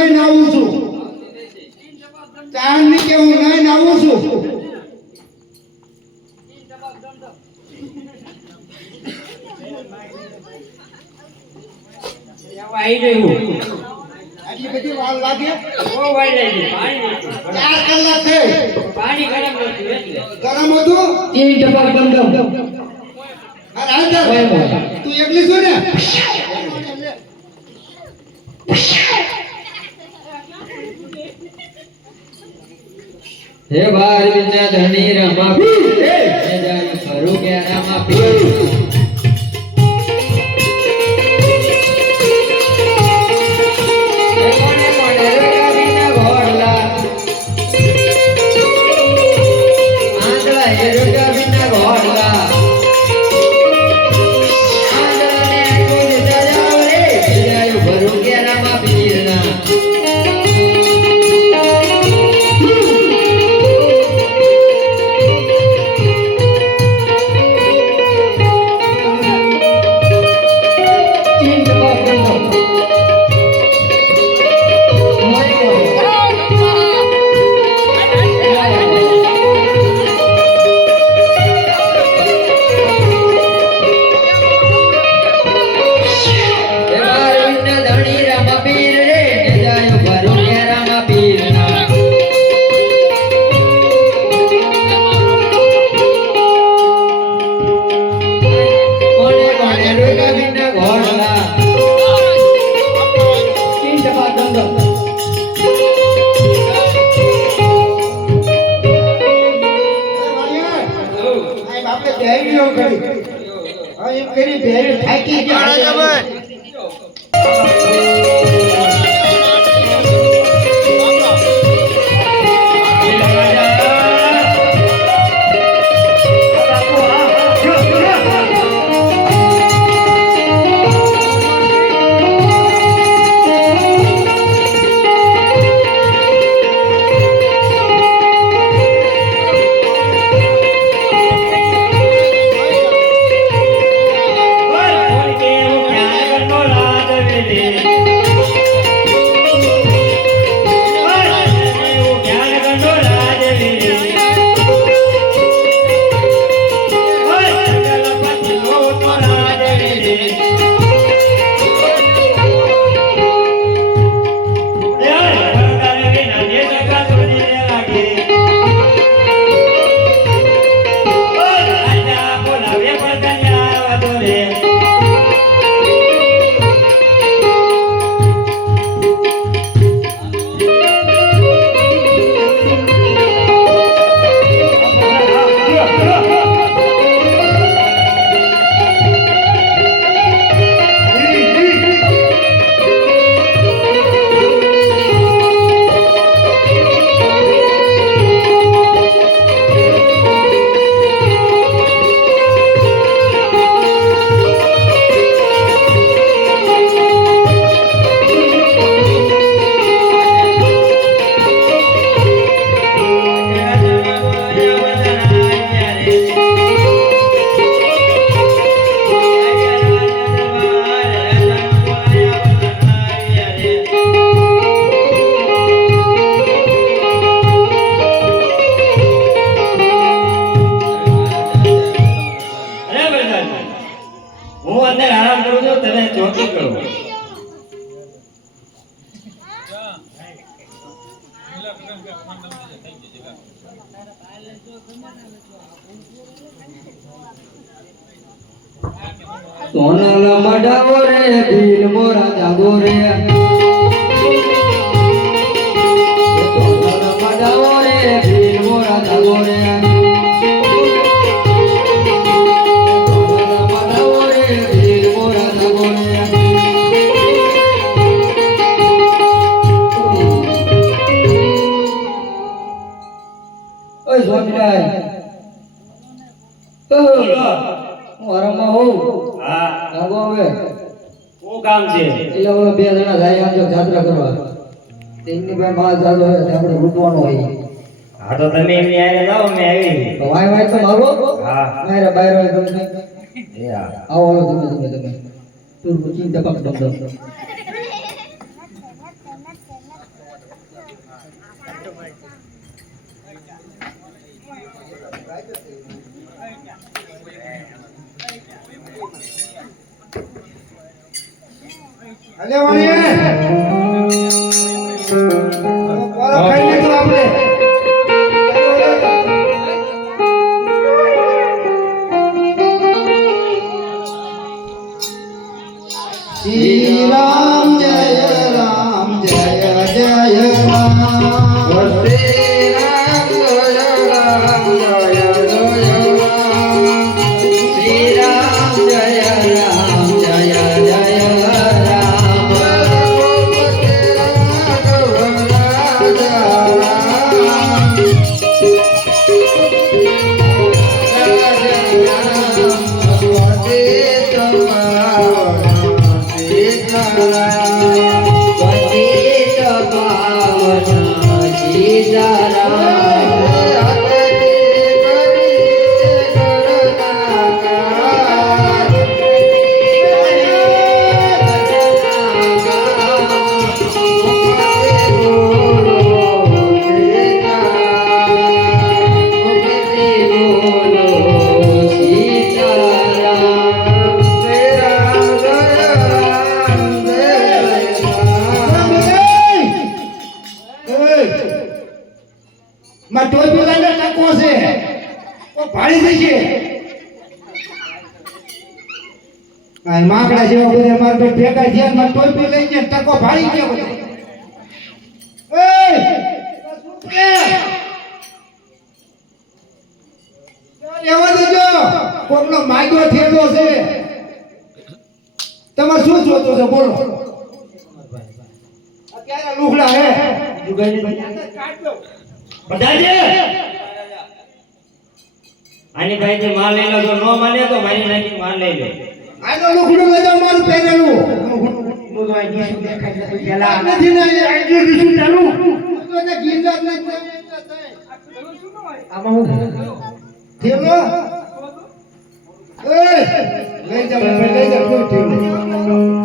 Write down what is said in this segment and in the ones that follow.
નહીં આવું છું ચાંદની કે હું નહીં આવું છું આવી ગયું આટલી બધી વાર લાગે બહુ વાર લાગી પાણી 4 કલાક થઈ પાણી ગરમ નથી એટલે ગરમ હતું 3 ટપક દમ અરે હાલ તું એકલી છો ને હે ભાઈ વિના ધણી રમા પી હે જાય ફરું કે રમા પી થાકી ગયા સોનલ મડાવો રે ભીલ મોરા જાગો રે સોનલ મડાવો રે ભીલ મોરા જાગો રે સોનલ મડાવો રે ભીલ મોરા જાગો રે ઓય સોનલાઈ હું આરામમાં હોઉં હા જાગો હવે શું કામ છે એટલે ઓલો 2 જણા જાય આજો જાત્રા કરવા તેની પાસે માલ જાજો હોય તો આપણે લૂંટવાનો હોય હા તો તમે એમની આરે જાઓ મે આવી તો વાય તો મારો હા મારા બહાર હોય તમને એ હા આવો તમે તું ચિંતા પક દમ અલે વાણી પોરો ખાઈ લેજો આપણે શ્રી રામ જય રામ જય જય રામ શ્રી રામ જય રામ જય જય રામ શ્રી રામ જય રામ જય જય માં ટોપી લઈને ટકો છે ઓ ભાડી થઈ છે આ માકડા જેવા બધા માર બે ભેગા થયા માં ટોપી લઈને ટકો ભાડી ગયો બધો એ સુપરે લેવા દેજો કોકનો માગ્યો થેલો છે તમારે શું જોતો છે બોલો અત્યારે લુખડા હે બધાજે આની ભાઈથી માલ લઈ લો જો નો માને તો મારી નાખી માલ લઈ લે આનો લુખડું લઈ જાવ મારું પહેરેલું હું તો આઈ ગીશું દેખાય છે પેલા નથી ને આઈ ગીશું ચાલુ તો ને ગીંજા જ નથી આમાં હું થેલો એ લઈ જાવ કોઈ થેલો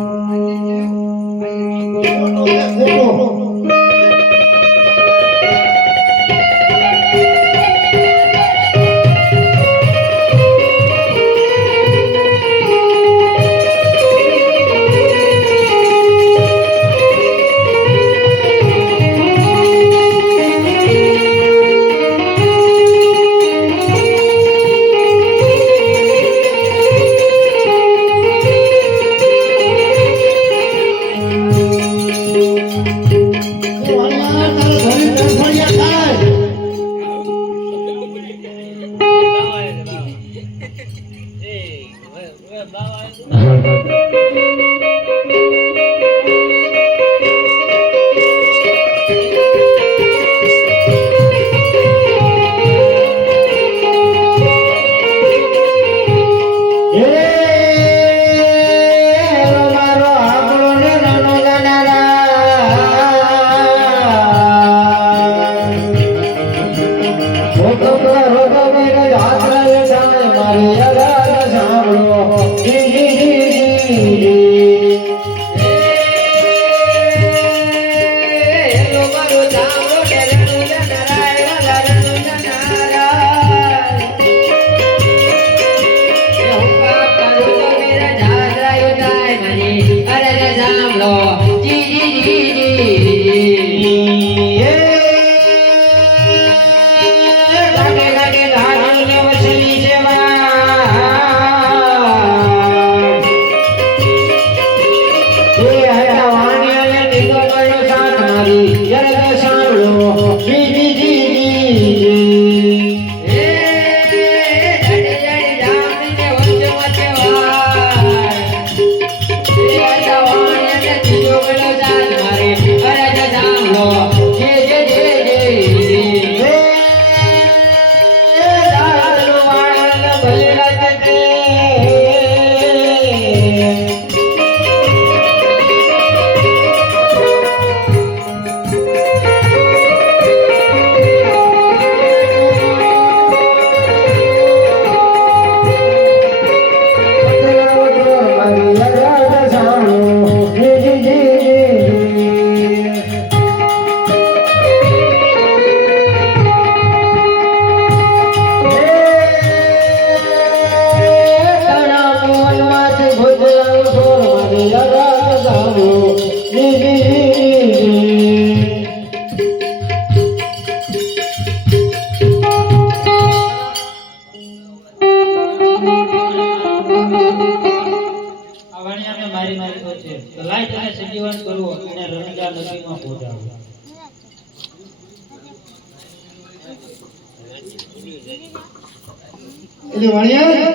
એટલે વણિયા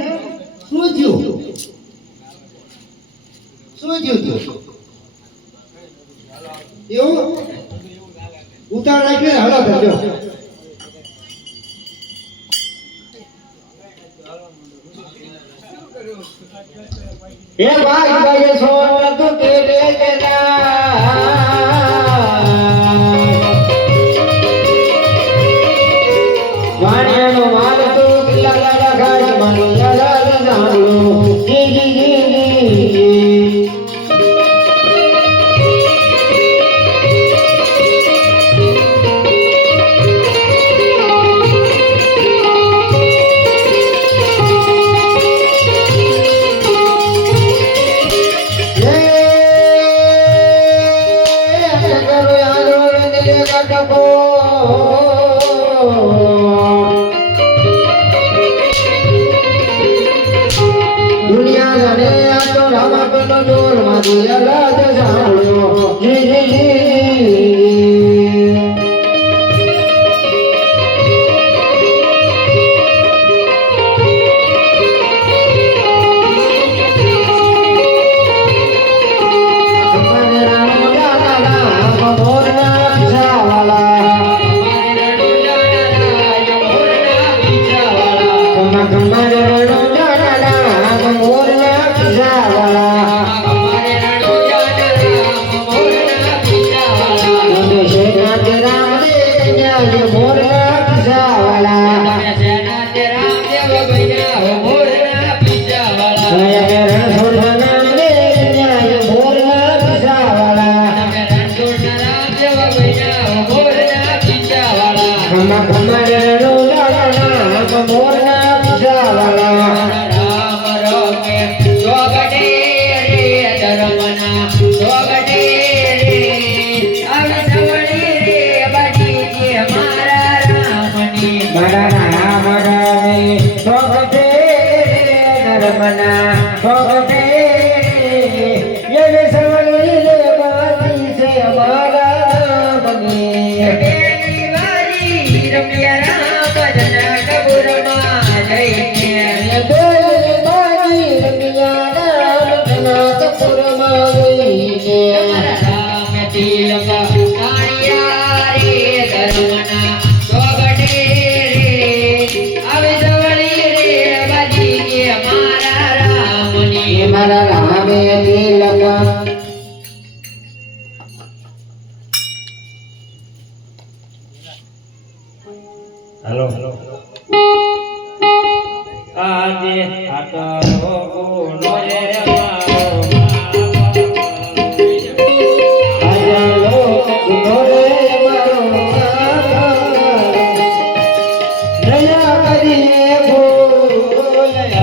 શું થયું એવું ઉતાર નાખીને હાલો કરજો એ ભાઈ ભાઈ સોન તું કેડે કેના વાણિયાનો માલ તો કિલ્લા લાલા ગાય મની લાલ જાણો જી જી જી દુનિયા જાણે આ તો રામા પેલો જોર માંથી અલગ સાંભળ્યો જી જી જી હેલો આજે આટલો ગુનો રે મારો આટલો ગુનો રે મારો દયા કરીને બોલ